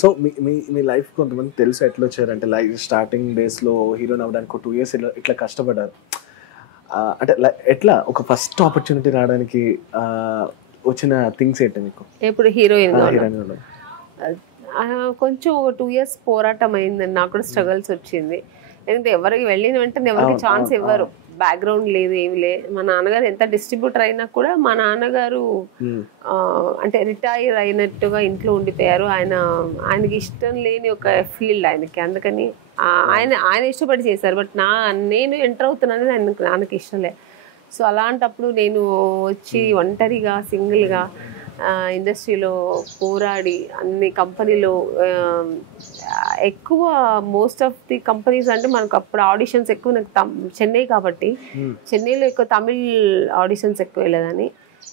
So మీ మీ మీ life కొంతమంది తెలుసు ఎట్లా వచ్చారంటే లైక్ స్టార్టింగ్ డేస్లో హీరోయిన్ అవ్వడానికి 2 years ఇట్లా కష్టపడ్డారు. అంటే ఎట్లా ఒక ఫస్ట్ ఆపర్చునిటీ రావడానికి వచ్చిన థింగ్స్ ఏంటి మీకు? ఎప్పుడు హీరోయిన్ హీరోయిన్ కొంచెం ఒక 2 years పోరాటం అయిందండి. నాకు కూడా స్ట్రగల్స్ వచ్చింది. ఎందుకంటే ఎవరికి వెళ్ళిన వెంటనే ఎవరికి ఛాన్స్ ఇవ్వరు. బ్యాక్గ్రౌండ్ లేదు, ఏమి లేదు. మా నాన్నగారు ఎంత డిస్ట్రిబ్యూటర్ అయినా కూడా మా నాన్నగారు అంటే రిటైర్ అయినట్టుగా ఇంట్లో ఉండిపోయారు. ఆయనకి ఇష్టం లేని ఒక ఫీల్డ్ ఆయనకి. అందుకని ఆయన ఇష్టపడి చేశారు. బట్ నేను ఎంటర్ అవుతున్నానని ఆయనకి ఇష్టం లేదు. సో అలాంటప్పుడు నేను వచ్చి ఒంటరిగా సింగిల్గా ఇండస్ట్రీలో పోరాడి అన్ని కంపెనీలో ఎక్కువ మోస్ట్ ఆఫ్ ది కంపెనీస్ అంటే మనకు అప్పుడు ఆడిషన్స్ ఎక్కువ. నాకు చెన్నై కాబట్టి చెన్నైలో ఎక్కువ తమిళ్ ఆడిషన్స్ ఎక్కువ వెళ్ళేదని.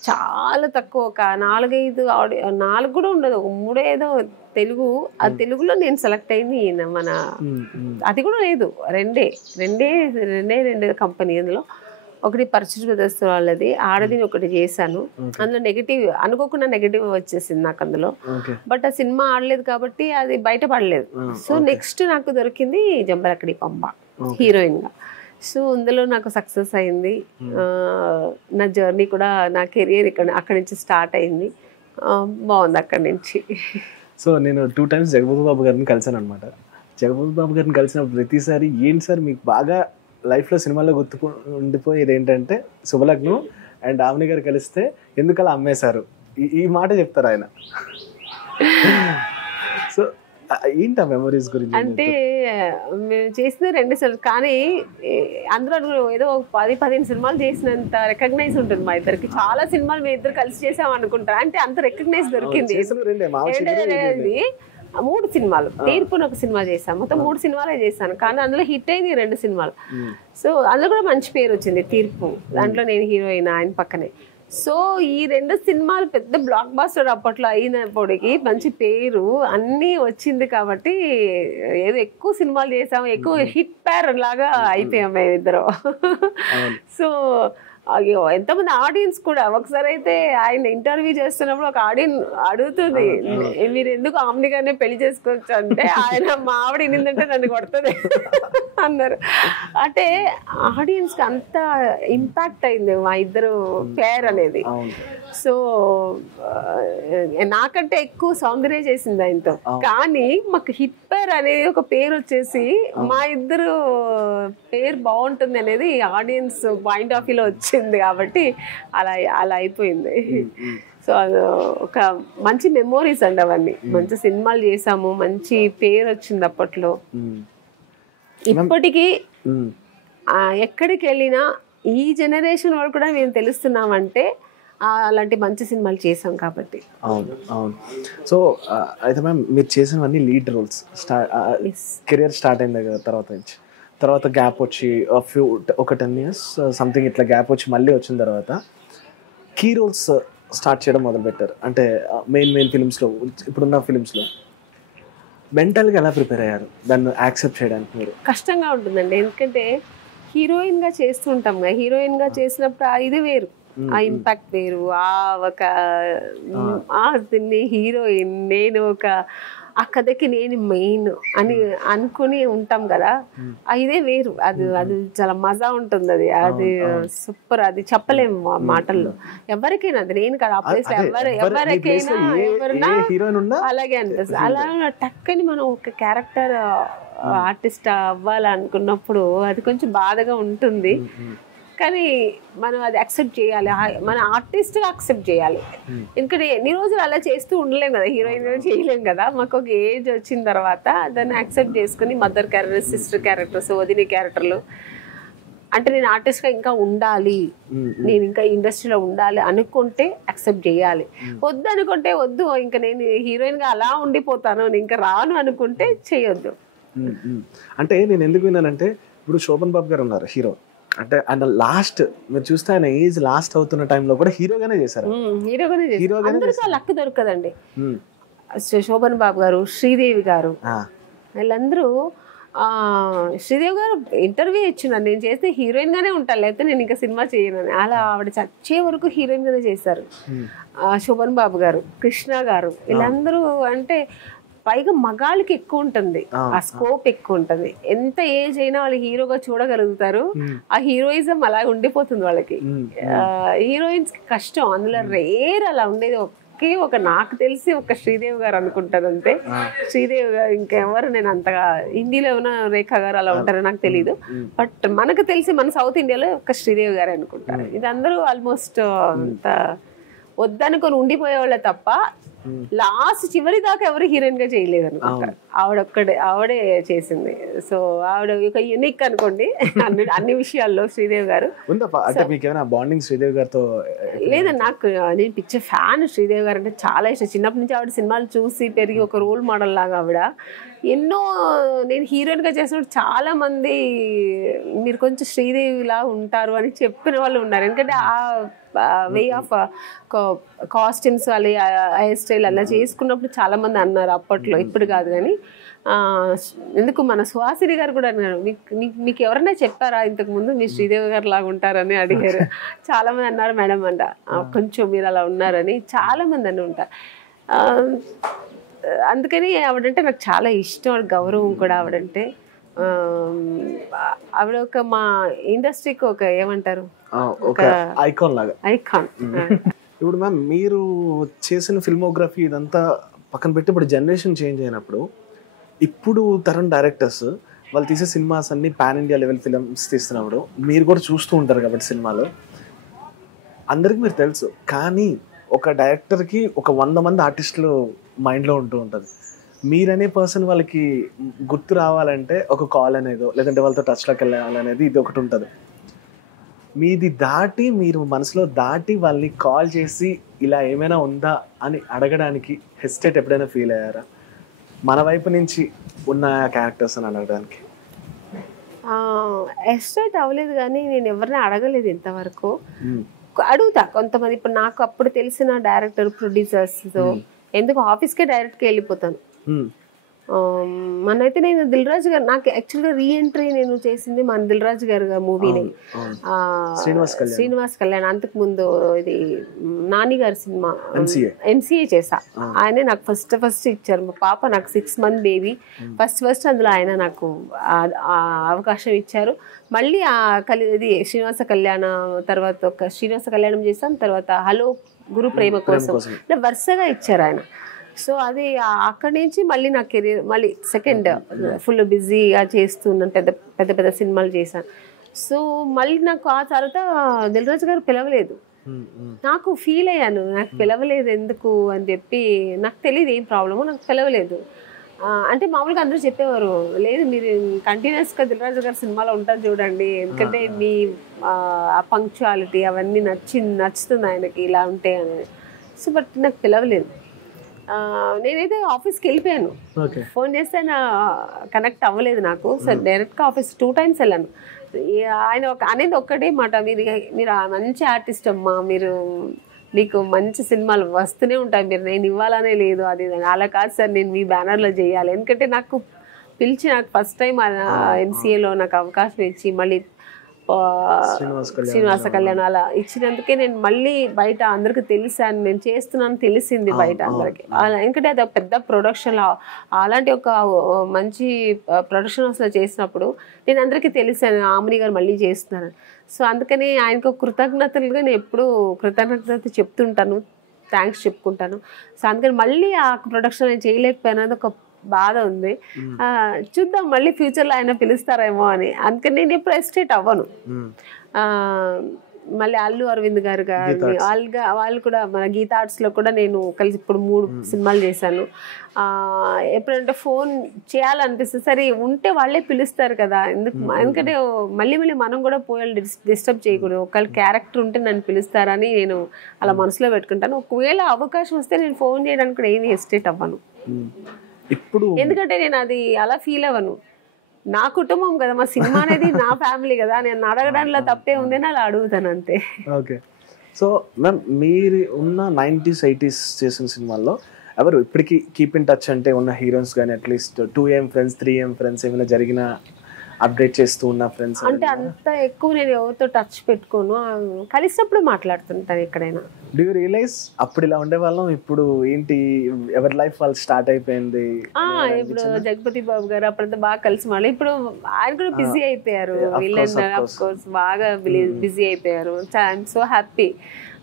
చాలా తక్కువ ఒక 4 కూడా ఉండదు, ఒక 3 ఏదో తెలుగు. ఆ తెలుగులో నేను సెలెక్ట్ అయింది మన అది కూడా లేదు, రెండే కంపెనీ. అందులో ఒకటి పర్చేజ్ బ్రదర్స్ వాళ్ళది, ఆడది ఒకటి చేశాను. అందులో నెగిటివ్ అనుకోకుండా నెగిటివ్ వచ్చేసింది నాకు అందులో. బట్ ఆ సినిమా ఆడలేదు కాబట్టి అది బయటపడలేదు. సో నెక్స్ట్ నాకు దొరికింది జంబలకడి పంబ హీరోయిన్ గా. సో అందులో నాకు సక్సెస్ అయింది. నా జర్నీ కూడా, నా కెరియర్ అక్కడి నుంచి స్టార్ట్ అయింది. బాగుంది అక్కడి నుంచి. సో నేను 2 times జగపతి బాబు గారిని కలిసాను అనమాట. జగపతి బాబు గారిని కలిసిన ప్రతిసారి ఏంటి సార్ మీకు బాగా లైఫ్లో సినిమాలో ఉండిపోయేది ఏంటంటే శుభలగ్నం అండ్ ఆమెని గారు కలిస్తే ఎందుకలా అమ్మేశారు, ఈ మాట చెప్తారు ఆయన. సో ఏంటి ఆ మెమరీస్ గురించి? అంటే మేము చేసిన 2 సినిమాలు కానీ అందులో ఏదో 10-15 సినిమాలు చేసినంత రికగ్నైజ్ ఉంటుంది మా ఇద్దరికి. చాలా సినిమాలు మేము ఇద్దరు కలిసి చేసాం అనుకుంటా. అంటే అంత రికగ్నైజ్ దొరికింది. 3 సినిమాలు, తీర్పుని ఒక సినిమా చేశాను. మొత్తం 3 సినిమాలే చేశాను. కానీ అందులో హిట్ అయింది 2 సినిమాలు. సో అందులో కూడా మంచి పేరు వచ్చింది తీర్పు. దాంట్లో నేను హీరోయిన్, ఆయన పక్కనే. సో ఈ 2 సినిమాలు పెద్ద బ్లాక్ బాస్టర్ అప్పట్లో అయినప్పటికీ మంచి పేరు అన్నీ వచ్చింది కాబట్టి ఏదో ఎక్కువ సినిమాలు చేసాము, ఎక్కువ హిట్ పేర్ లాగా అయిపోయాం మేమిద్దరం. సో ఎంతమంది ఆడియన్స్ కూడా ఒకసారి అయితే ఆయన ఇంటర్వ్యూ చేస్తున్నప్పుడు ఒక ఆడియన్స్ అడుగుతుంది, మీరు ఎందుకు ఆమెని గానే పెళ్లి చేసుకోవచ్చు అంటే, ఆయన మా ఆవిడ ఏంటంటే నన్ను కొడుతుంది అన్నారు. అంటే ఆడియన్స్ కి అంత ఇంపాక్ట్ అయింది మా ఇద్దరు పేర్ అనేది. సో నాకంటే ఎక్కువ సౌందర్య చేసింది ఆయనతో, కానీ మాకు హిట్ పేర్ అనేది ఒక పేరు వచ్చేసి మా ఇద్దరు పేరు బాగుంటుంది అనేది ఆడియన్స్ పాయింట్ ఆఫ్ వ్యూలో వచ్చింది కాబట్టి అలా అయిపోయింది. సో అది ఒక మంచి మెమోరీస్ అండి అవన్నీ. మంచి సినిమాలు చేసాము, మంచి పేరు వచ్చింది అప్పట్లో. ఇప్పటికీ ఎక్కడికి వెళ్ళినా ఈ జనరేషన్ వాళ్ళు కూడా మేము తెలుస్తున్నామంటే అలాంటి మంచి సినిమాలు చేసాం కాబట్టి. అవును అవును. సో అయితే మ్యామ్ మీరు చేసినవన్నీ లీడ్ రోల్స్. కెరియర్ స్టార్ట్ అయిన తర్వాత గ్యాప్ వచ్చి ఒక 10 years సంథింగ్ ఇట్లా గ్యాప్ వచ్చి మళ్ళీ వచ్చిన తర్వాత కీ రోల్స్ స్టార్ట్ చేయడం మొదలుపెట్టారు. అంటే మెయిన్ ఫిలిమ్స్లో, ఇప్పుడున్న ఫిలిమ్స్లో మెంటల్గా ఎలా ప్రిపేర్ అయ్యారు దాన్ని యాక్సెప్ట్ చేయడానికి? మీరు కష్టంగా ఉంటుందండి, ఎందుకంటే హీరోయిన్గా చేస్తుంటాం కదా. హీరోయిన్గా చేసినప్పుడు ఇది వేరు, ఆ ఇంపాక్ట్ వేరు. ఒక హీరోయిన్, నేను ఆ కథకి నేను మెయిన్ అని అనుకుని ఉంటాం కదా, ఇదే వేరు. అది చాలా మజా ఉంటుంది. అది సూపర్. అది చెప్పలేము మాటల్లో. ఎవరికైనా అది నేను కదా, ఆ ప్లేస్ ఎవరికైనా అలాగే అనిపిస్తుంది. అలా టక్కని మనం ఒక క్యారెక్టర్ ఆర్టిస్ట్ అవ్వాలనుకున్నప్పుడు అది కొంచెం బాధగా ఉంటుంది. కానీ మనం అది యాక్సెప్ట్ చేయాలి, మన ఆర్టిస్ట్గా యాక్సెప్ట్ చేయాలి. ఎందుకంటే ఎన్ని రోజులు అలా చేస్తూ ఉండలేం కదా, హీరోయిన్గా చేయలేం కదా. మాకు ఒక ఏజ్ వచ్చిన తర్వాత దాన్ని యాక్సెప్ట్ చేసుకుని మదర్ క్యారెక్టర్, సిస్టర్ క్యారెక్టర్స్, వదిన క్యారెక్టర్లు అంటే నేను ఆర్టిస్ట్గా ఇంకా ఉండాలి, నేను ఇంకా ఇండస్ట్రీలో ఉండాలి అనుకుంటే యాక్సెప్ట్ చేయాలి. వద్దు అనుకుంటే వద్దు, ఇంకా నేను హీరోయిన్గా అలా ఉండిపోతాను, నేను ఇంకా రాను అనుకుంటే చేయొద్దు. అంటే నేను ఎందుకు విన్నానంటే, ఇప్పుడు శోభన్ బాబు గారు ఉన్నారు హీరో, అంటే ఆయన లాస్ట్ మీరు చూస్తే ఆయన ఏజ్ లాస్ట్ అవుతున్న టైంలో కూడా హీరోగానే చేశారు. లక్ దొరకదండి. శోభన్ బాబు గారు, శ్రీదేవి గారు, వీళ్ళందరూ శ్రీదేవి గారు ఇంటర్వ్యూ ఇచ్చినారు, నేను చేస్తే హీరోయిన్ గానే ఉంటాను, లేకపోతే నేను ఇంకా సినిమా చేయను. అలా ఆవిడ చచ్చే వరకు హీరోయిన్ గానే చేశారు. శోభన్ బాబు గారు, కృష్ణ గారు, వీళ్ళందరూ అంటే పైగా మగాళ్ళకి ఎక్కువ ఉంటుంది, ఆ స్కోప్ ఎక్కువ ఉంటుంది. ఎంత ఏజ్ అయినా వాళ్ళు హీరోగా చూడగలుగుతారు, ఆ హీరోయిజం అలా ఉండిపోతుంది వాళ్ళకి. హీరోయిన్స్ కి కష్టం, అందులో రేర్ అలా ఉండేది. ఒకే ఒక నాకు తెలిసి ఒక శ్రీదేవి గారు అనుకుంటాను అంతే. శ్రీదేవి గారు, ఇంకెవరు నేను అంతగా హిందీలో ఏమైనా రేఖ గారు అలా ఉంటారో నాకు తెలీదు, బట్ మనకు తెలిసి మన సౌత్ ఇండియాలో ఒక శ్రీదేవి గారు అనుకుంటారు. ఇది అందరూ ఆల్మోస్ట్ అంత వద్దనుకొని ఉండిపోయే వాళ్ళే తప్ప లాస్ట్ చివరి దాకా ఎవరు హీరోయిన్ గా చేయలేదు అనుకుంటారు. ఆవిడే చేసింది. సో ఆవిడ ఒక యూనిక్ అనుకోండి అన్ని విషయాల్లో శ్రీదేవి గారు. శ్రీదేవి గారితో లేదండి, నాకు నేను పిచ్చ ఫ్యాన్. శ్రీదేవి గారు అంటే చాలా ఇష్టం. చిన్నప్పటి నుంచి ఆవిడ సినిమాలు చూసి పెరిగి ఒక రోల్ మోడల్ లాగా ఆవిడ. ఎన్నో నేను హీరోయిన్ గా చేసినప్పుడు చాలా మంది మీరు కొంచెం శ్రీదేవిలా ఉంటారు అని చెప్పిన వాళ్ళు ఉన్నారు. ఎందుకంటే ఆ వే ఆఫ్ కాస్ట్యూమ్స్ వాళ్ళ హెయిర్ స్టైల్ అలా చేసుకున్నప్పుడు చాలా మంది అన్నారు అప్పట్లో, ఇప్పుడు కాదు కానీ. ఎందుకు మన సుహాసిని గారు కూడా అన్నారు, మీకు ఎవరైనా చెప్పారా ఇంతకు ముందు మీ శ్రీదేవి గారు లాగా ఉంటారని అడిగారు. చాలా మంది అన్నారు మేడం అంట, కొంచెం మీరు అలా ఉన్నారని చాలా మంది అని ఉంటారు. అందుకని ఆవిడంటే నాకు చాలా ఇష్టం, గౌరవం కూడా ఆవిడంటే. ఆవిడ ఒక మా ఇండస్ట్రీకి ఒక ఏమంటారు, ఒక ఐకాన్ లాగా. ఐకాన్. ఇప్పుడు మ్యామ్ మీరు చేసిన ఫిల్మోగ్రఫీ ఇదంతా పక్కన పెట్టి ఇప్పుడు జనరేషన్ చేంజ్ అయినప్పుడు ఇప్పుడు తరం డైరెక్టర్స్ వాళ్ళు తీసే సినిమాస్ అన్ని పాన్ ఇండియా లెవెల్ ఫిల్మ్స్ తీస్తున్నప్పుడు మీరు కూడా చూస్తూ ఉంటారు కాబట్టి సినిమాలో అందరికి మీరు తెలుసు. కానీ ఒక డైరెక్టర్కి ఒక 100 మంది ఆర్టిస్టులు మైండ్లో ఉంటూ ఉంటుంది. మీరనే పర్సన్ వాళ్ళకి గుర్తు రావాలంటే ఒక కాల్ అనేదో లేదంటే వాళ్ళతో టచ్లోకి వెళ్ళాలనేది ఇది ఒకటి ఉంటుంది. మీది దాటి మీరు మనసులో దాటి వాళ్ళని కాల్ చేసి ఇలా ఏమైనా ఉందా అని అడగడానికి హెసిటేట్ ఎప్పుడైనా ఫీల్ అయ్యారా మన వైపు నుంచి ఉన్న క్యారెక్టర్స్ అని అడగడానికి? హెసిటేట్ అవ్వలేదు, కానీ నేను ఎవరిని అడగలేదు ఇంతవరకు. అడుగుతా కొంతమంది. ఇప్పుడు నాకు అప్పుడు తెలిసిన డైరెక్టర్ ప్రొడ్యూసర్స్తో ఎందుకు ఆఫీస్కే డైరెక్ట్గా వెళ్ళిపోతాను. మనైతే నేను దిల్ రాజు గారు, నాకు యాక్చువల్గా రీఎంట్రీ నేను చేసింది మన దిల్ రాజు గారు మూవీని, శ్రీనివాస్ కళ్యాణ్. అంతకు ముందు ఇది నాని గారి సినిమా ఎంసీఏ చేసా. ఆయనే నాకు ఫస్ట్ ఇచ్చారు. మా పాప నాకు 6 month బేబీ. ఫస్ట్ అందులో ఆయన నాకు అవకాశం ఇచ్చారు. మళ్ళీ ఇది శ్రీనివాస కళ్యాణం తర్వాత ఒక శ్రీనివాస కళ్యాణం చేసాం, తర్వాత హలో గురు ప్రేమ కోసం వరుసగా ఇచ్చారు ఆయన. సో అది అక్కడి నుంచి మళ్ళీ నా కెరీర్ మళ్ళీ సెకండ్ ఫుల్ బిజీగా చేస్తున్నాను, పెద్ద సినిమాలు చేశాను. సో మళ్ళీ నాకు ఆ తర్వాత దిల్ రాజు గారు పిలవలేదు. నాకు ఫీల్ అయ్యాను, నాకు పిలవలేదు ఎందుకు అని చెప్పి. నాకు తెలియదు ఏం ప్రాబ్లమో, నాకు పిలవలేదు. అంటే మామూలుగా అందరూ చెప్పేవారు, లేదు మీరు కంటిన్యూస్గా దిల్ రాజు గారి సినిమాలో ఉంటారు చూడండి, ఎందుకంటే మీ ఆ పంక్చువాలిటీ అవన్నీ నచ్చుతుంది ఆయనకి ఇలా ఉంటే అని. సో బట్ నాకు పిలవలేదు. నేనైతే ఆఫీస్కి వెళ్ళిపోయాను. ఫోన్ చేస్తే కనెక్ట్ అవ్వలేదు నాకు. సో డైరెక్ట్గా ఆఫీస్ 2 times వెళ్ళాను. ఆయన అనేది ఒక్కటే మాట, మీరు మంచి ఆర్టిస్ట్ అమ్మా, మీకు మంచి సినిమాలు వస్తూనే ఉంటాయి, నేను ఇవ్వాలనే లేదు అది అలా కాదు సార్, నేను మీ బ్యానర్లో చేయాలి. ఎందుకంటే నాకు పిలిచి నాకు ఫస్ట్ టైం ఎంసీఏలో నాకు అవకాశం ఇచ్చి మళ్ళీ శ్రీనివాస కళ్యాణ్ అలా ఇచ్చినందుకే నేను మళ్ళీ బయట అందరికి తెలిసాను, నేను చేస్తున్నాను తెలిసింది బయట అందరికి. ఎందుకంటే అది పెద్ద ప్రొడక్షన్, అలాంటి ఒక మంచి ప్రొడక్షన్ హౌస్లో చేసినప్పుడు నేను అందరికీ తెలిసాను ఆమెని గారు మళ్ళీ చేస్తున్నాను. సో అందుకని ఆయనకు కృతజ్ఞతలుగా నేను ఎప్పుడూ కృతజ్ఞత చెప్తుంటాను, థ్యాంక్స్ చెప్పుకుంటాను. సో అందుకని మళ్ళీ ఆ ప్రొడక్షన్ నేను చేయలేకపోయినది ఒక బాధ ఉంది. చూద్దాం మళ్ళీ ఫ్యూచర్లో ఆయన పిలుస్తారేమో అని. అందుకని నేను ఎప్పుడు ఎస్టేట్ అవ్వను. మళ్ళీ అల్లు అరవింద్ గారు వాళ్ళు కూడా మన గీతా ఆర్ట్స్లో కూడా నేను కలిసి ఇప్పుడు 3 సినిమాలు చేశాను. ఎప్పుడంటే ఫోన్ చేయాలనిపిస్తుంది, సరే ఉంటే వాళ్ళే పిలుస్తారు కదా, ఎందుకంటే మళ్ళీ మనం కూడా పోయి డిస్టర్బ్ చేయకూడదు. ఒకవేళ క్యారెక్టర్ ఉంటే నన్ను పిలుస్తారని నేను అలా మనసులో పెట్టుకుంటాను. ఒకవేళ అవకాశం వస్తే నేను ఫోన్ చేయడానికి కూడా ఏమీ ఎస్టేట్ అవ్వను. ఎందుకంటే నేను అది అలా ఫీల్ అవ్వను. నా కుటుంబం కదా, మా సినిమా అనేది నా ఫ్యామిలీ కదా, నేను అడగడంలో తప్పే ఉందని అలా అడుగుతాను అంతే. ఓకే. సో మ్యామ్ మీరు ఉన్న 90s 80s చేసిన సినిమాల్లో ఎవరు ఇప్పటికీ కీప్ ఇన్ టచ్ అంటే ఉన్న హీరోయిన్స్ కానీ at least 2am friends 3am friends ఏమైనా జరిగిన అప్డేట్ చేస్తూ ఉన్న ఫ్రెండ్స్? అంటే అంత ఎక్కువ నేను ఎవరితో టచ్ పెట్టుకోను, కలిసినప్పుడు మాట్లాడుతుంటాను ఎక్కడైనా. డూ యూ రియలైజ్ అప్పుడు ఇలా ఉండేవాళ్ళం, ఇప్పుడు ఏంటి ఎవరి లైఫ్ వాళ్ళు స్టార్ట్ అయిపోయింది? ఇప్పుడు జగపతి బాబు గారు అప్పుడంతా బాగా కలిసి మళ్ళీ ఇప్పుడు ఆయన కూడా బిజీ అయిపోయారు, వీళ్ళందరూ ఆఫ్ కోర్స్ బాగా బిజీ అయిపోయారు. I'm so happy.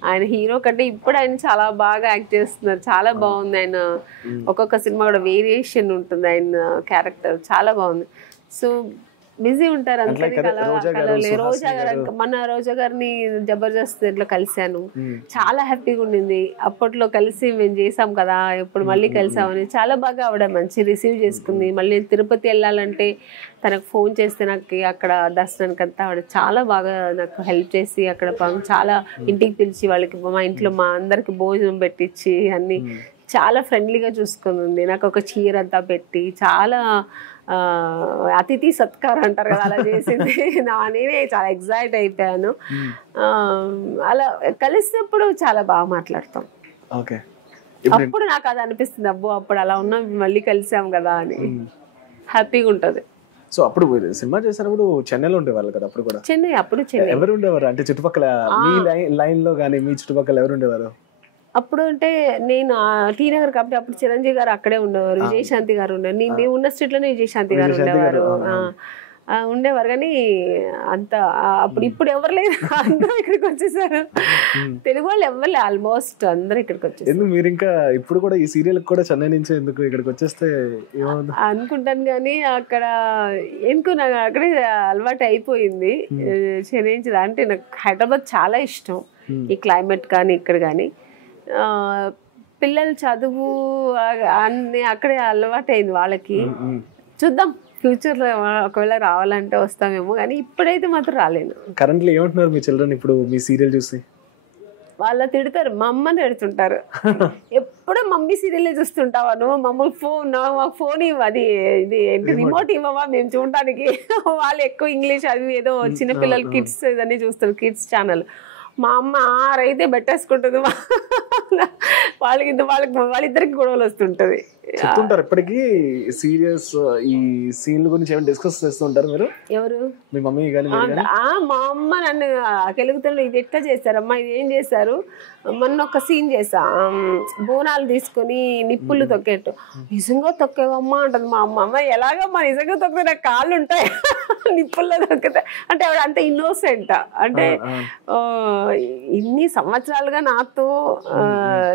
ఆయన హీరో కంటే ఇప్పుడు ఆయన చాలా బాగా యాక్ట్ చేస్తున్నారు, చాలా బాగుంది. ఆయన ఒక్కొక్క సినిమా కూడా వేరియేషన్ ఉంటుంది, ఆయన క్యారెక్టర్ చాలా బాగుంది. సో బిజీ ఉంటారు అందరికీ. రోజా గారు, మన రోజా గారిని జబర్దస్త్ ఇట్లా కలిశాను, చాలా హ్యాపీగా ఉండింది. అప్పట్లో కలిసి మేము చేసాం కదా, ఇప్పుడు మళ్ళీ కలిసామని చాలా బాగా ఆవిడ మంచి రిసీవ్ చేసుకుంది. మళ్ళీ తిరుపతి వెళ్ళాలంటే తనకు ఫోన్ చేస్తే నాకు అక్కడ దర్శనానికి అంతా ఆవిడ చాలా బాగా నాకు హెల్ప్ చేసి అక్కడ చాలా ఇంటికి పిలిచి వాళ్ళకి మా ఇంట్లో మా అందరికి భోజనం పెట్టించి అన్ని చాలా ఫ్రెండ్లీగా చూసుకుంది. నాకు ఒక చీర అంతా పెట్టి చాలా అతిథి సత్కారం అంటారు కదా, అలా చేసింది. నేనే చాలా ఎగ్జైట్ అయిపోయాను. అలా కలిసినప్పుడు చాలా బాగా మాట్లాడతాం. అప్పుడు నాకు అది అనిపిస్తుంది, అబ్బో అప్పుడు అలా ఉన్నాం మళ్ళీ కలిసాం కదా అని హ్యాపీగా ఉంటది. సో అప్పుడు సినిమా చేసినప్పుడు చెన్నైలో ఉండేవాళ్ళు కదా? అప్పుడు కూడా చెన్నై. అప్పుడు చెన్నై ఎవరు ఉండేవారు అంటే చుట్టుపక్కల మీ లైన్ లో కానీ మీ చుట్టుపక్కల ఎవరు ఉండేవారు అప్పుడు? అంటే నేను టీ నగర్ కాబట్టి అప్పుడు చిరంజీవి గారు అక్కడే ఉండేవారు, విజయశాంతి గారు ఉండేవారు. మేము ఉన్న స్ట్రీట్ లోనే విజయశాంతి గారు ఉండేవారు ఉండేవారు కానీ అంత అప్పుడు ఇప్పుడు ఎవరు లేదు, అందరూ ఇక్కడికి వచ్చేసారు. తెలుగు వాళ్ళు ఎవరు లేదు, ఆల్మోస్ట్ అందరూ ఇక్కడికి వచ్చేసారు. మీరు ఇంకా ఇప్పుడు కూడా ఈ సీరియల్ కూడా చెన్నై నుంచి ఎందుకు ఇక్కడికి వచ్చేస్తే అనుకుంటాను కానీ అక్కడ ఎందుకు నాకు అక్కడే అలవాటు అయిపోయింది చెన్నై నుంచి. అంటే నాకు హైదరాబాద్ చాలా ఇష్టం, ఈ క్లైమేట్ కానీ ఇక్కడ కానీ. పిల్లలు చదువు అన్ని అక్కడే అలవాటు అయింది వాళ్ళకి. చూద్దాం ఫ్యూచర్లో ఒకవేళ రావాలంటే వస్తామేమో, కానీ ఇప్పుడైతే మాత్రం రాలేను. కరెంట్లీ ఏమంటున్నారు మీ చిల్డ్రన్ ఇప్పుడు మీ సీరియల్ చూసి? వాళ్ళ తిడతారు, మా అమ్మని తిడుతుంటారు. ఎప్పుడూ మమ్మీ సీరియల్ చూస్తుంటావా నువ్వు, మమ్మల్ని ఫోన్ అది ఇది ఏంటి రిమోట్ ఇవ్వవా మేము చూడటానికి. వాళ్ళు ఎక్కువ ఇంగ్లీష్ అది ఏదో చిన్నపిల్లలు కిడ్స్ ఇదన్నీ చూస్తారు, కిడ్స్ ఛానల్. మా అమ్మ ఆరైతే పెట్టేసుకుంటుంది, వాళ్ళిద్దరికి గొడవలు వస్తుంటది. చెప్తుంటారు ఇప్పటికీ సీరియస్ ఈ సీన్ల గురించి ఏమైనా డిస్కస్ చేస్తుంటారు మీరు? ఎవరు? మీ మమ్మీ కానీ? మా అమ్మ నన్ను కెలుగుతాడు, ఇది ఎట్లా చేశారమ్మా, ఇది ఏం చేశారు. మొన్న ఒక సీన్ చేసా, బోనాలు తీసుకొని నిప్పులు తొక్కేట్టు. నిజంగా తొక్కేవమ్మా అంటది మా అమ్మ. అమ్మ ఎలాగమ్మా నిజంగా తొక్కితే నాకు కాళ్ళు ఉంటాయి నిప్పుల్లో తొక్కితే. అంటే ఆవిడ అంత ఇన్నోసెంట్, అంటే ఇన్ని సంవత్సరాలుగా నాతో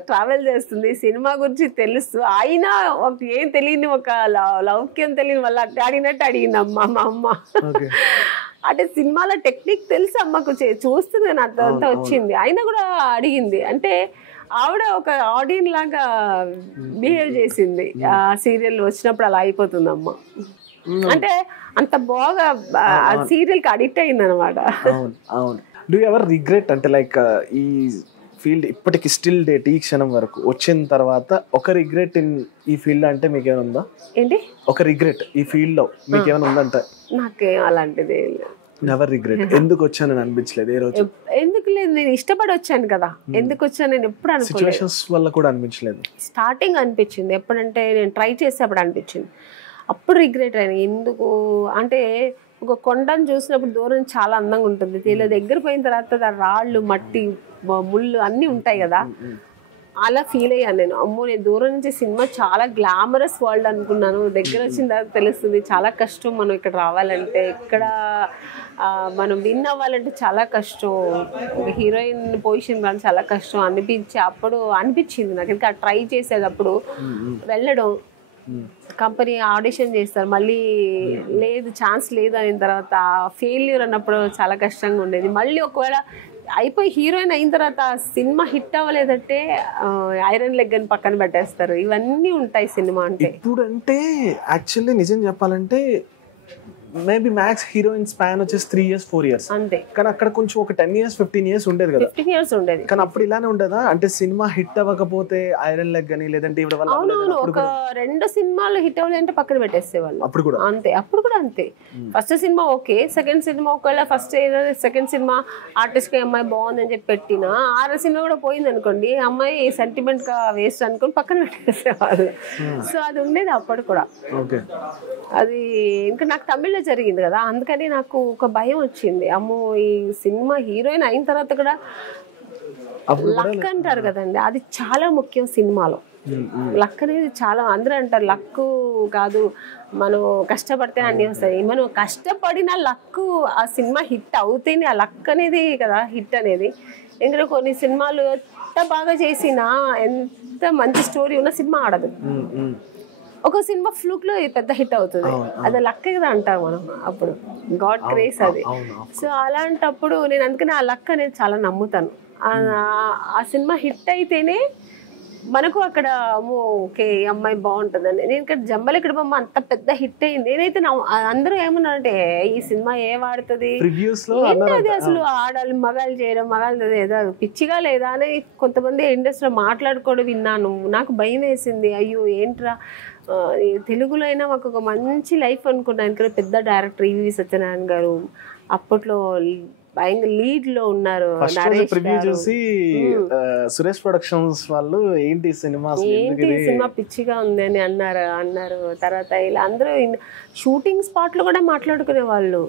ట్రావెల్ చేస్తుంది, సినిమా గురించి తెలుసు, అయినా ఏం తెలియని ఒక లౌక్యం తెలియని వల్ల అడిగినట్టు అడిగింది అమ్మ మా అమ్మ. అంటే సినిమాలో టెక్నిక్ తెలిసి అమ్మకు చూస్తుంది కానీ అంతా వచ్చింది, అయినా కూడా అడిగింది. అంటే ఆవిడ ఒక ఆడియన్ లాగా బిహేవ్ చేసింది. ఆ సీరియల్ వచ్చినప్పుడు అలా అయిపోతుంది అమ్మ. అంటే అంత బాగా సీరియల్ కి అడిక్ట్ అయింది అనమాట. డూ యు ఎవర్ రిగ్రెట్ అంటే లైక్ ఈ ఫీల్డ్ ఇప్పటికి స్టిల్ డేట్ ఈ క్షణం వరకు వచ్చిన తర్వాత ఒక రిగ్రెట్ ఈ ఫీల్డ్ అంటే మీకు ఏమైనా ఉందా? ఏంటి ఒక రిగ్రెట్ ఈ ఫీల్డ్ లో మీకు ఏమైనా ఉందంటే? నాకేం అలాంటిది నెవర్ రిగ్రెట్. ఎందుకు వచ్చానని అనిపించలేదు ఏ రోజు? ఎందుకు లేదు, నేను ఇష్టపడి వచ్చాను కదా, ఎందుకు వచ్చాను నేను ఎప్పుడు అనుకోలేదు. సిచువేషన్స్ వల్ల కూడా అనిపించలేదు? స్టార్టింగ్ అనిపించింది, ఎప్పుడంటే నేను ట్రై చేసేప్పుడు అనిపించింది, అప్పుడు రిగ్రెట్ అయ్యాను. ఎందుకు అంటే ఒక కొండను చూసినప్పుడు దూరం చాలా అందంగా ఉంటుంది, ఇలా దగ్గర పోయిన తర్వాత రాళ్ళు మట్టి ముళ్ళు అన్నీ ఉంటాయి కదా, అలా ఫీల్ అయ్యాను నేను. అమ్మో నేను దూరం నుంచి సినిమా చాలా గ్లామరస్ వరల్డ్ అనుకున్నాను, దగ్గర వచ్చిన తర్వాత తెలుస్తుంది చాలా కష్టం మనం ఇక్కడ రావాలంటే, ఇక్కడ మనం విన్ అవ్వాలంటే చాలా కష్టం, ఒక హీరోయిన్ పొజిషన్ కానీ చాలా కష్టం అప్పుడు అనిపించింది నాకు. ఇంకా ట్రై చేసేటప్పుడు వెళ్ళడం, కంపెనీ ఆడిషన్ చేస్తారు, మళ్ళీ లేదు ఛాన్స్ లేదు అయిన తర్వాత ఫెయిల్యూర్ అన్నప్పుడు చాలా కష్టంగా ఉండేది. మళ్ళీ ఒకవేళ అయిపోయి హీరోయిన్ అయిన తర్వాత సినిమా హిట్ అవ్వలేదంటే ఐరన్ లెగ్ అని పక్కన పెట్టేస్తారు. ఇవన్నీ ఉంటాయి సినిమా అంటే. ఇప్పుడు అంటే యాక్చువల్లీ నిజం చెప్పాలంటే మేబీ మ్యాక్స్ హీరోయిన్ స్పాన్ వచ్చేసి 3 years 4 years అంతే, కానీ అక్కడ కొంచెం ఒక 10 years 15 years ఉండేది కదా. 15 years ఉండేది, కానీ అప్పుడు ఇలానే ఉండదా? అంటే సినిమా హిట్ అవ్వకపోతే ఐరన్ లెగ్ అని లేదంటే ఇవ్వడం వల్ల అవునవును ఒక 2 సినిమాలు హిట్ అవ్వాలంటే పక్కన పెట్టేసేవాళ్ళు అప్పుడు కూడా అంతే. అప్పుడు కూడా అంతే. First cinema okay, second cinema ఒకవేళ ఫస్ట్ సెకండ్ సినిమా ఆర్టిస్ట్ కి అమ్మాయి బాగుందని చెప్పి పెట్టినా 6వ సినిమా కూడా పోయింది అనుకోండి, అమ్మాయి సెంటిమెంట్ గా వేస్ట్ అనుకుని పక్కన పెట్టేసేవాళ్ళు. సో అది ఉండేది అప్పుడు కూడా. అది ఇంకా నాకు తమిళ్లో జరిగింది కదా, అందుకని నాకు ఒక భయం వచ్చింది. అమ్మో ఈ సినిమా హీరోయిన్ అయిన తర్వాత కూడా లక్ అంటారు కదండి, అది చాలా ముఖ్యం సినిమాలో. లక్ అనేది చాలా, అందరూ అంటారు లక్ కాదు, మనం కష్టపడితే అన్నీ వస్తాయి. మనం కష్టపడిన లక్ ఆ సినిమా హిట్ అవుతేనే ఆ లక్ అనేది కదా హిట్ అనేది. ఎందుకంటే కొన్ని సినిమాలు ఎంత బాగా చేసినా, ఎంత మంచి స్టోరీ ఉన్న సినిమా ఆడదు. ఒక సినిమా ఫ్లూక్ లో పెద్ద హిట్ అవుతుంది, అది లక్ కదా అంటాం మనం, అప్పుడు గాడ్ క్రేజ్ అది. సో అలాంటప్పుడు నేను అందుకని ఆ లక్ అనేది చాలా నమ్ముతాను. ఆ సినిమా హిట్ అయితేనే మనకు అక్కడ ఓకే ఈ అమ్మాయి బాగుంటుందండి. నేను ఇక్కడ జంబలకిడి బొమ్మ అంత పెద్ద హిట్ అయింది, నేనైతే అందరూ ఏమన్నారంటే ఈ సినిమా ఏ వాడుతుంది ఏంటది అసలు, ఆడాలి మగాళ్ళు చేయడం, మగాళ్ళు ఏదో పిచ్చిగా లేదా అని కొంతమంది ఇండస్ట్రీలో మాట్లాడుకోవడం విన్నాను. నాకు భయం వేసింది, అయ్యో ఏంట్రా తెలుగులో అయినా మాకు ఒక మంచి లైఫ్ అనుకున్నాను. ఇక్కడ పెద్ద డైరెక్టర్ ఈవి సత్యనారాయణ గారు అప్పట్లో లీడ్ లో ఉన్నారు. చూసి సురేష్ ప్రొడక్షన్స్ వాళ్ళు ఏంటి సినిమా పిచ్చిగా ఉంది అని అన్నారు. తర్వాత ఇలా అందరూ షూటింగ్ స్పాట్ లో కూడా మాట్లాడుకునే వాళ్ళు,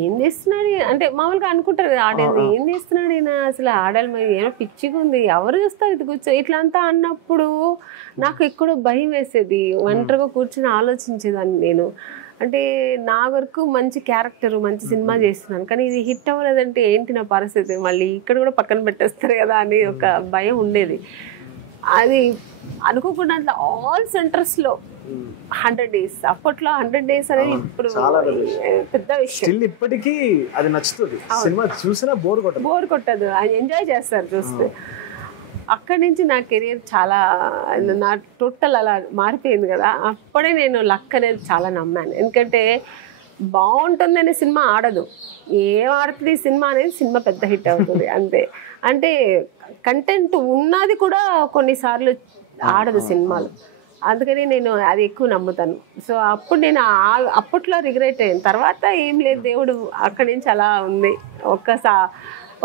ఏం చేస్తున్నాడు అంటే మామూలుగా అనుకుంటారు కదా ఆడేది, ఏం చేస్తున్నాడు ఈయన అసలు ఆడాలి, మరి ఏమో పిచ్చిగా ఉంది, ఎవరు చూస్తారు ఇది కూర్చో ఇట్లా అంతా అన్నప్పుడు నాకు ఎక్కడో భయం వేసేది. ఒంటరిగా కూర్చొని ఆలోచించేదాన్ని నేను. అంటే నా వరకు మంచి క్యారెక్టర్ మంచి సినిమా చేస్తున్నాను, కానీ ఇది హిట్ అవ్వలేదంటే ఏంటి నా పరిస్థితి, మళ్ళీ ఇక్కడ కూడా పక్కన పెట్టేస్తారు కదా అని ఒక భయం ఉండేది. అది అనుకోకుండా ఆల్ సెంటర్స్ లో 100 days, అప్పట్లో 100 days అనేది ఇప్పుడు పెద్ద విషయం. ఇప్పటికీ అది నచ్చుతుంది, సినిమా చూసినా బోర్ కొట్టదు, ఎంజాయ్ చేస్తారు చూస్తే. అక్కడి నుంచి నా కెరీర్ చాలా, నా టోటల్ అలా మారిపోయింది కదా. అప్పుడే నేను లక్ అనేది చాలా నమ్మాను. ఎందుకంటే బాగుంటుందనే సినిమా ఆడదు, ఏం ఆడుతుంది సినిమా అనేది సినిమా పెద్ద హిట్ అవుతుంది అంతే. అంటే కంటెంట్ ఉన్నది కూడా కొన్నిసార్లు ఆడదు సినిమాలు, అందుకని నేను అది ఎక్కువ నమ్ముతాను. సో అప్పుడు నేను అప్పట్లో రిగ్రెట్ అయ్యాను, తర్వాత ఏం లేదు దేవుడు అక్కడి నుంచి అలా ఉంది.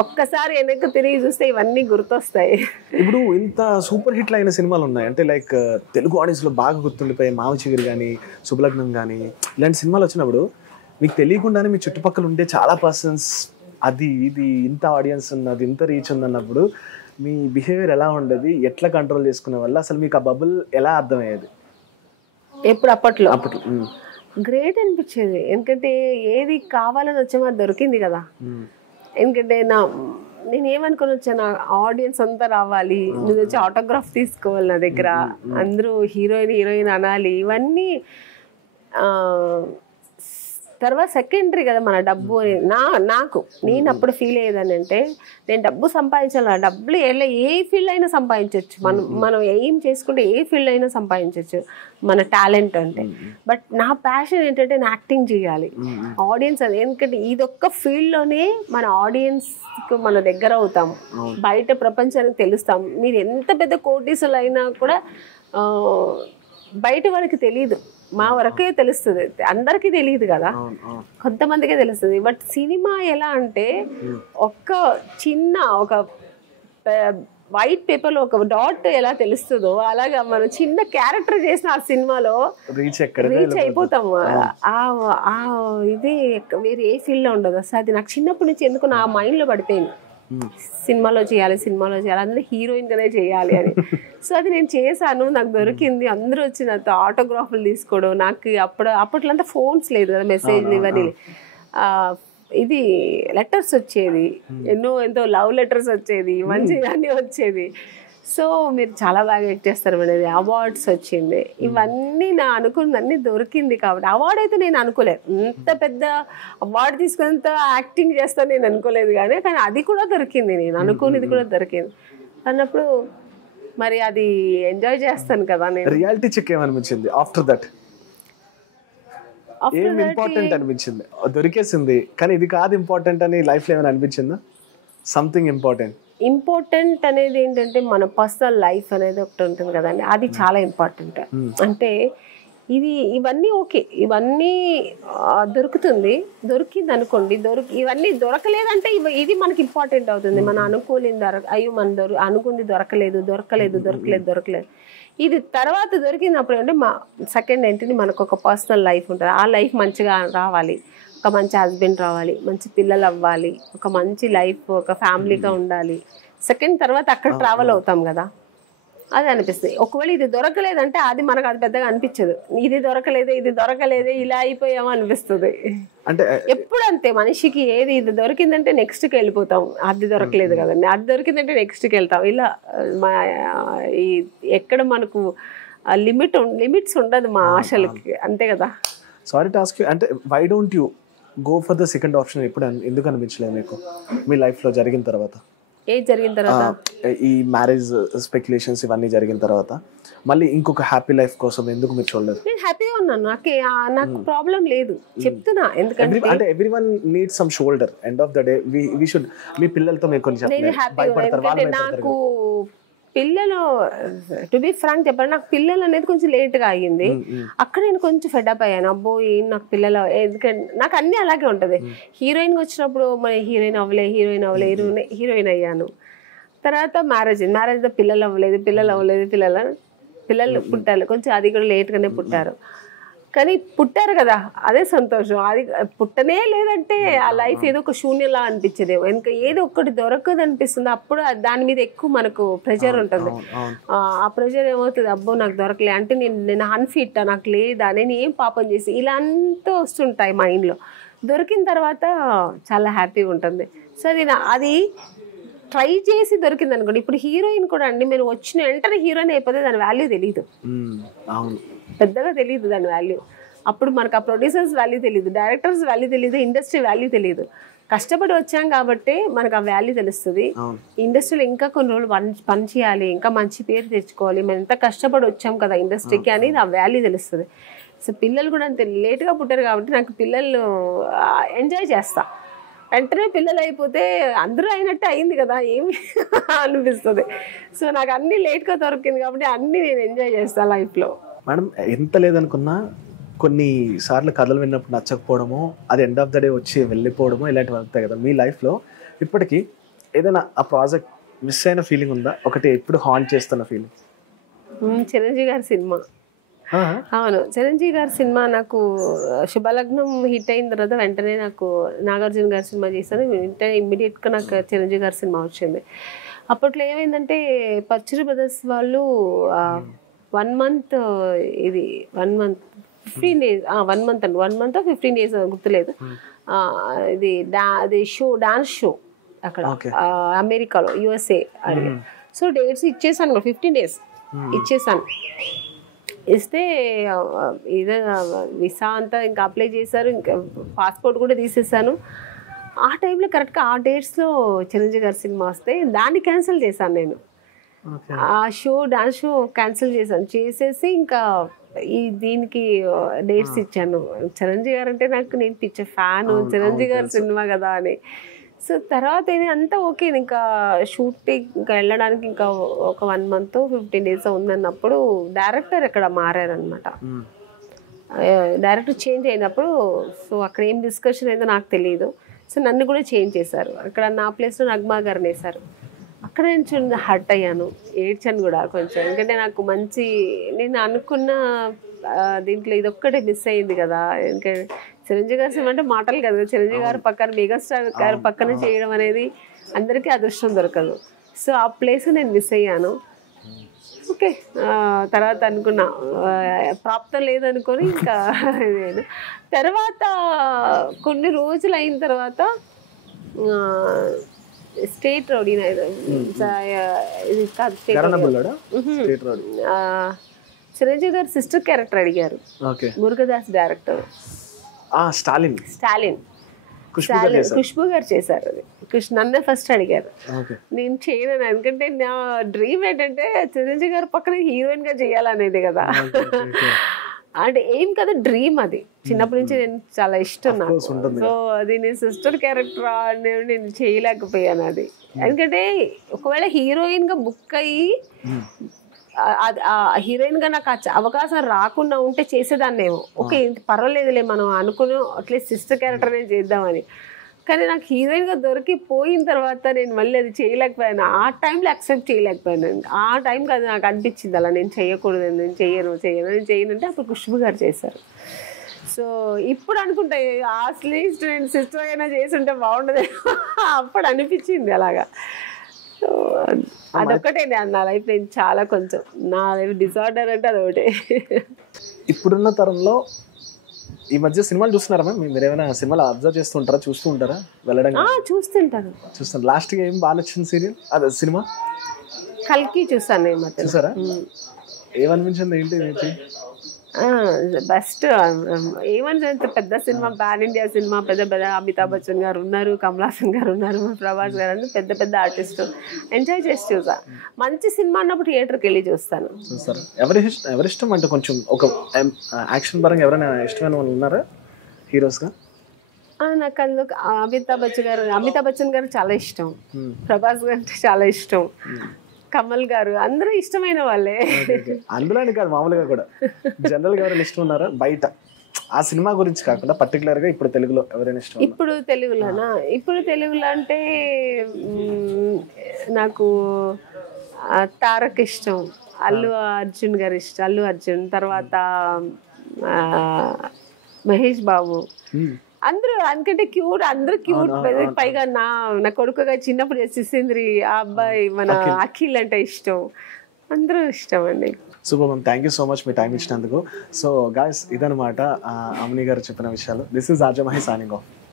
ఒక్కసారి వెనక్కి తిరిగి చూస్తే ఇవన్నీ గుర్తొస్తాయి. ఇప్పుడు ఇంత సూపర్ హిట్లు అయిన సినిమాలు ఉన్నాయి అంటే లైక్ తెలుగు ఆడియన్స్లో బాగా గుర్తుండిపోయి మామ చిగురు కానీ శుభలగ్నం కానీ ఇలాంటి సినిమాలు వచ్చినప్పుడు మీకు తెలియకుండానే మీ చుట్టుపక్కల ఉండే చాలా పర్సన్స్ అది ఇది ఇంత ఆడియన్స్ ఉన్నది ఇంత రీచ్ ఉందన్నప్పుడు మీ బిహేవియర్ ఎలా ఉండేది, ఎట్లా కంట్రోల్ చేసుకునే వల్ల, అసలు మీకు ఆ బబుల్ ఎలా అర్థమయ్యేది? ఎప్పుడు అప్పట్లో గ్రేట్ అనిపించేది, ఎందుకంటే ఏది కావాలని వచ్చామో అది దొరికింది కదా. ఎందుకంటే నేనేమనుకుని వచ్చాను, ఆడియన్స్ అంతా రావాలి, నేను వచ్చి ఆటోగ్రాఫ్ తీసుకోవాలి నా దగ్గర, అందరూ హీరోయిన్ అనాలి, ఇవన్నీ తర్వాత సెకండరీ కదా. మన డబ్బు నేను అప్పుడు ఫీల్ అయ్యేదాన్ని అంటే నేను డబ్బు సంపాదించాలి, డబ్బులు ఏ ఫీల్డ్ అయినా సంపాదించవచ్చు, మనం ఏం చేసుకుంటే ఏ ఫీల్డ్ అయినా సంపాదించవచ్చు మన టాలెంట్ అంటే. బట్ నా ప్యాషన్ ఏంటంటే నేను యాక్టింగ్ చేయాలి, ఆడియన్స్ అది. ఎందుకంటే ఇదొక్క ఫీల్డ్లోనే మన ఆడియన్స్కి మన దగ్గర అవుతాం, బయట ప్రపంచానికి తెలుస్తాం. మీరు ఎంత పెద్ద కోటీసులు అయినా కూడా బయట వరకు తెలియదు, మా వరకే తెలుస్తుంది, అందరికీ తెలియదు కదా, కొంతమందికే తెలుస్తుంది. బట్ సినిమా ఎలా అంటే ఒక వైట్ పేపర్లో ఒక డాట్ ఎలా తెలుస్తుందో అలాగా మనం చిన్న క్యారెక్టర్ చేసిన ఆ సినిమాలో రీచ్ అయిపోతాము. ఇది వేరే ఏ ఫీల్డ్లో ఉండదు అసలు. అది నాకు చిన్నప్పటి నుంచి ఎందుకు నా మైండ్లో పడిపోయింది, సినిమాలో చేయాలి అందులో హీరోయిన్గానే చేయాలి అని. సో అది నేను చేశాను, నాకు దొరికింది. అందరూ వచ్చి నాతో ఆటోగ్రాఫ్లు తీసుకోవడం. నాకు అప్పట్లో అంతా ఫోన్స్ లేదు కదా, మెసేజ్లు ఇవన్నీ, ఇది లెటర్స్ వచ్చేది, ఎంతో లవ్ లెటర్స్ వచ్చేది, మంచిగానే వచ్చేది. సో మీరు చాలా బాగా యాక్ట్ చేస్తారు అనేది అవార్డ్స్ వచ్చింది, ఇవన్నీ నా అనుకున్నదన్నీ దొరికింది. కాబట్టి అవార్డు అయితే నేను అనుకోలేదు, ఇంత పెద్ద అవార్డు తీసుకున్నంత యాక్టింగ్ చేస్తాను నేను అనుకోలేదు, కానీ అది కూడా దొరికింది, నేను అనుకునేది కూడా దొరికింది అన్నప్పుడు మరి అది ఎంజాయ్ చేస్తాను కదా. నేను రియాలిటీ చెక్ ఏమనిపించింది ఆఫ్టర్ దట్? ఏం ఇంపార్టెంట్ అనిపించింది? దొరికేసింది కానీ ఇది కాదు ఇంపార్టెంట్ అని లైఫ్లో ఏమైనా అనిపించిందా? సంథింగ్ ఇంపార్టెంట్ అనేది ఏంటంటే మన పర్సనల్ లైఫ్ అనేది ఒకటి ఉంటుంది కదండి, అది చాలా ఇంపార్టెంట్. అంటే ఇవన్నీ ఓకే, ఇవన్నీ దొరికింది అనుకోండి, ఇవన్నీ దొరకలేదంటే ఇది మనకి ఇంపార్టెంట్ అవుతుంది. మనం అనుకోలేదు, అయ్యో అనుకుంది దొరకలేదు. ఇది తర్వాత దొరికినప్పుడు అంటే మా సెకండ్ ఏంటిని మనకు ఒక పర్సనల్ లైఫ్ ఉంటుంది, ఆ లైఫ్ మంచిగా రావాలి, ఒక మంచి హస్బెండ్ రావాలి, మంచి పిల్లలు అవ్వాలి, ఒక మంచి లైఫ్ ఒక ఫ్యామిలీగా ఉండాలి. సెకండ్ తర్వాత అక్కడ ట్రావెల్ అవుతాం కదా, అది అనిపిస్తుంది. ఒకవేళ ఇది దొరకలేదంటే అది మనకు అది పెద్దగా అనిపించదు, ఇది దొరకలేదే ఇలా అయిపోయామో అనిపిస్తుంది. అంటే ఎప్పుడు అంతే మనిషికి, ఏది ఇది దొరికిందంటే నెక్స్ట్కి వెళ్ళిపోతాం, అది దొరకలేదు కదండి, అది దొరికిందంటే నెక్స్ట్కి వెళ్తాం. ఇలా ఈ ఎక్కడ మనకు లిమిట్స్ ఉండదు మా ఆశలకి, అంతే కదా. సారీ టు ఆస్క్ యూ, అంటే why don't you go for the second option? ఎప్పుడు ఎందుకు అనిపించలేదు మీకు మీ లైఫ్లో జరిగిన తర్వాత? ఏది జరిగిన తర్వాత? ఈ మ్యారేజ్ స్పెక్యులేషన్స్ ఇవన్నీ జరిగిన తర్వాత మళ్ళీ ఇంకొక హ్యాపీ లైఫ్ కోసం ఎందుకు మీరు చూడలేదు? నేను హ్యాపీగా ఉన్నాను, నాకు ప్రాబ్లం లేదు చెప్తున్నా. ఎందుకంటే అంటే everyone needs some shoulder, end of the day we should. మీ పిల్లలతో మీరు కొంచెం భయపడతారు. నాకు పిల్లలు, టు బి ఫ్రాంక్ చెప్పండి, నాకు పిల్లలు అనేది కొంచెం లేట్గా అయ్యింది. అక్కడ నేను కొంచెం ఫెడప్ అయ్యాను. అబ్బో ఏం నాకు పిల్లలు, ఎందుకంటే నాకు అన్నీ అలాగే ఉంటుంది. హీరోయిన్గా వచ్చినప్పుడు మన హీరోయిన్ అవ్వలే, హీరోయిన్ అయ్యాను. తర్వాత మ్యారేజ్లో పిల్లలు అవ్వలేదు, పిల్లలు పుట్టారు, కొంచెం అది కూడా లేట్గానే పుట్టారు. కానీ పుట్టారు కదా, అదే సంతోషం. అది పుట్టనే లేదంటే ఆ లైఫ్ ఏదో ఒక శూన్యంలా అనిపించేది, ఇంకా ఏదో ఒకటి దొరకదు అనిపిస్తుంది. అప్పుడు దాని మీద ఎక్కువ మనకు ప్రెషర్ ఉంటుంది. ఆ ప్రెషర్ ఏమవుతుంది, అబ్బో నాకు దొరకలే అంటే నేను అన్ఫిట్, నాకు లేదా, నేను ఏం పాపం చేసి, ఇలా అంతా వస్తుంటాయి మైండ్లో. దొరికిన తర్వాత చాలా హ్యాపీగా ఉంటుంది. సో అది ట్రై చేసి దొరికింది అనుకోండి. ఇప్పుడు హీరోయిన్ కూడా అండి, మీరు వచ్చిన వెంటనే హీరోయిన్ అయిపోతే దాని వాల్యూ తెలియదు, పెద్దగా తెలియదు దాని వాల్యూ. అప్పుడు మనకు ఆ ప్రొడ్యూసర్స్ వాల్యూ తెలియదు, డైరెక్టర్స్ వాల్యూ తెలియదు, ఇండస్ట్రీ వాల్యూ తెలియదు. కష్టపడి వచ్చాం కాబట్టి మనకు ఆ వాల్యూ తెలుస్తుంది. ఇండస్ట్రీలో ఇంకా కొన్ని రోజులు పని చేయాలి, ఇంకా మంచి పేరు తెచ్చుకోవాలి, మనం ఎంత కష్టపడి వచ్చాం కదా ఇండస్ట్రీకి అనేది ఆ వాల్యూ తెలుస్తుంది. సో పిల్లలు కూడా అంతే లేట్గా పుట్టారు కాబట్టి నాకు పిల్లలు ఎంజాయ్ చేస్తా. వెంటనే పిల్లలు అయిపోతే అందరూ అయినట్టే అయింది కదా ఏమి అనిపిస్తుంది. సో నాకు అన్నీ లేట్గా దొరికింది కాబట్టి అన్నీ నేను ఎంజాయ్ చేస్తాను లైఫ్లో. మేడం, ఎంత లేదనుకున్నా కొన్నిసార్లు కథలు విన్నప్పుడు నచ్చకపోవడమో, అది ఎండ్ ఆఫ్ ద డే వచ్చి వెళ్ళిపోవడమో ఇలాంటివి అవుతాయి కదా. మీ లైఫ్లో ఇప్పటికీ ఏదైనా ఆ ప్రాజెక్ట్ మిస్ అయిన ఫీలింగ్ ఉందా? ఒకటి ఎప్పుడు హాంట్ చేస్తున్న ఫీలింగ్? చిరంజీవి గారి సినిమా. అవును, చిరంజీవి గారి సినిమా నాకు శుభలగ్నం హిట్ అయిన తర్వాత వెంటనే నాకు నాగార్జున గారి సినిమా చేశాను. వెంటనే ఇమ్మీడియట్గా నాకు చిరంజీవి గారి సినిమా వచ్చింది. అప్పట్లో ఏమైందంటే పచ్చరి బ్రదర్స్ వాళ్ళు 1 month 15 days 1 month అండి 1 month 15 days గుర్తులేదు. ఇది డాన్స్ షో అక్కడ అమెరికాలో, USA అడిగి. సో డేట్స్ ఇచ్చేసాను, 15 days ఇచ్చేసాను. ఇస్తే ఇదే వీసా అంతా ఇంకా అప్లై చేశారు, ఇంకా పాస్పోర్ట్ కూడా తీసేసాను. ఆ టైంలో కరెక్ట్గా ఆ డేట్స్లో చిరంజీవి గారి సినిమా వస్తే దాన్ని క్యాన్సిల్ చేశాను నేను. ఆ డాన్స్ షో క్యాన్సిల్ చేసేసి ఇంకా దీనికి డేట్స్ ఇచ్చాను. చిరంజీవి గారు అంటే నేను పిచ్చ ఫ్యాను, చిరంజీవి గారి సినిమా కదా అని. సో తర్వాత ఇది అంతా ఓకే, ఇంకా షూటింగ్ ఇంకా వెళ్ళడానికి ఇంకా ఒక 1 month 15 days ఉందన్నప్పుడు డైరెక్టర్ ఇక్కడ మారారనమాట. డైరెక్టర్ చేంజ్ అయినప్పుడు సో అక్కడ ఏం డిస్కషన్ అయిందో నాకు తెలియదు. సో నన్ను కూడా చేంజ్ చేశారు. అక్కడ నా ప్లేస్లో నగ్మా గారిని వేశారు. అక్కడ నేను హర్ట్ అయ్యాను, ఏడ్చాను కూడా కొంచెం. ఎందుకంటే నాకు నేను అనుకున్న దీంట్లో ఇదొక్కటే మిస్ అయింది కదా. ఎందుకంటే చిరంజీవి గారి సినిమా అంటే మాటలు కదా, చిరంజీవి గారు పక్కన మెగాస్టార్ గారు పక్కన చేయడం అనేది అందరికీ అదృష్టం దొరకదు. సో ఆ ప్లేస్ నేను మిస్ అయ్యాను. ఓకే, తర్వాత అనుకున్నా ప్రాప్తం లేదనుకొని ఇంకా నేను తర్వాత కొన్ని రోజులు అయిన తర్వాత స్టేట్ రౌడీ ఇది కాదు, చిరంజీవి గారు సిస్టర్ క్యారెక్టర్ అడిగారు, మురుగదాస్ డైరెక్టర్. స్టాలిన్ ఖుష్బూ గారు చేశారు. అది నన్నే ఫస్ట్ అడిగారు, నేను చేయను. ఎందుకంటే నా డ్రీమ్ ఏంటంటే చిరంజీవి గారు పక్కన హీరోయిన్ గా చేయాలనేది కదా. అంటే ఏం కదా, డ్రీమ్ అది. చిన్నప్పటి నుంచి నేను చాలా ఇష్టం నాకు. సో అది నేను సిస్టర్ క్యారెక్టర్ నేను చేయలేకపోయాను అది. ఎందుకంటే ఒకవేళ హీరోయిన్ గా బుక్ అయ్యి హీరోయిన్ గా నాకు అవకాశం రాకుండా ఉంటే చేసేదాన్నేమో. ఓకే పర్వాలేదులే మనం అనుకుని అట్లీస్ట్ సిస్టర్ క్యారెక్టర్ నేను చేద్దామని. కానీ నాకు హీరోయిన్గా దొరికిపోయిన తర్వాత నేను మళ్ళీ అది చేయలేకపోయాను. ఆ టైంలో యాక్సెప్ట్ చేయలేకపోయాను. ఆ టైంకి అది నాకు అనిపించింది అలా నేను చేయకూడదు, నేను చేయను అంటే అప్పుడు ఖుష్బు గారు చేశారు. సో ఇప్పుడు అనుకుంటా అట్లీస్ట్ నేను సిస్టర్ అయినా చేసి ఉంటే బాగుండదు అప్పుడు అనిపించింది అలాగా. సో అదొక్కటే నా లైఫ్ నేను చాలా కొంచెం నా లైఫ్ డిజార్డర్ అంటే అదొకటే. ఇప్పుడున్న తరంలో ఈ మధ్య సినిమాలు చూస్తున్నారా మ్యామ్? మీరు ఏమైనా సినిమాలు అబ్జర్వ్ చేస్తూ ఉంటారా, చూస్తూ ఉంటారా వెళ్ళడం? చూస్తుంటాను. లాస్ట్గా ఏం బాగా నచ్చిన సీరియల్ అదే సినిమా? కల్కి చూస్తాను. ఈ మధ్య చూసారా? ఏమనిపించింది? ఏంటి బెస్ట్ ఏమని పెద్ద సినిమా, పాన్ ఇండియా సినిమా, పెద్ద పెద్ద అమితాబ్ బచ్చన్ గారు ఉన్నారు, కమల్ హాసన్ గారు ఉన్నారు, ప్రభాస్ గారు అంటే పెద్ద పెద్ద ఆర్టిస్ట్. ఎంజాయ్ చేసి చూసా. మంచి సినిమా అన్నప్పుడు థియేటర్కి వెళ్ళి చూస్తాను. చూస్తారా? ఎవరిష్టం అంటే కొంచెం ఒక యాక్షన్ పరంగా ఎవరైనా ఇష్టమైన వాళ్ళు ఉన్నారా హీరోస్గా? నాకు అందులో అమితాబ్ బచ్చన్ గారు చాలా ఇష్టం, ప్రభాస్ గారు అంటే చాలా ఇష్టం, కమల్ గారు అందరూ ఇష్టమైన వాళ్ళే. అందులోని కాదు, మామూలుగా కూడా జనరల్ గా ఎవరైనా ఇష్టం ఉన్నారా బయట? ఆ సినిమా గురించి కాకుండా పర్టికులర్ గా ఇప్పుడు తెలుగులో ఎవరైనా ఇష్టం? ఇప్పుడు తెలుగులో అంటే నాకు తారక్ ఇష్టం, అల్లు అర్జున్ గారు ఇష్టం. అల్లు అర్జున్ తర్వాత మహేష్ బాబు, అందరూ అందుకంటే క్యూట్, అందరూ క్యూట్. పైగా నా కొడుకుగా చిన్నప్పుడు సిసింద్రి ఆ అబ్బాయి మన అఖిల్ అంటే ఇష్టం. అందరూ ఇష్టం అండి. Super ma'am, thank you so much me time ఇచ్చినందుకు. సో గాయ్స్, ఇదనమాట అమ్ని గారు చెప్పిన విషయాలు. This is RJ Mahi signing off.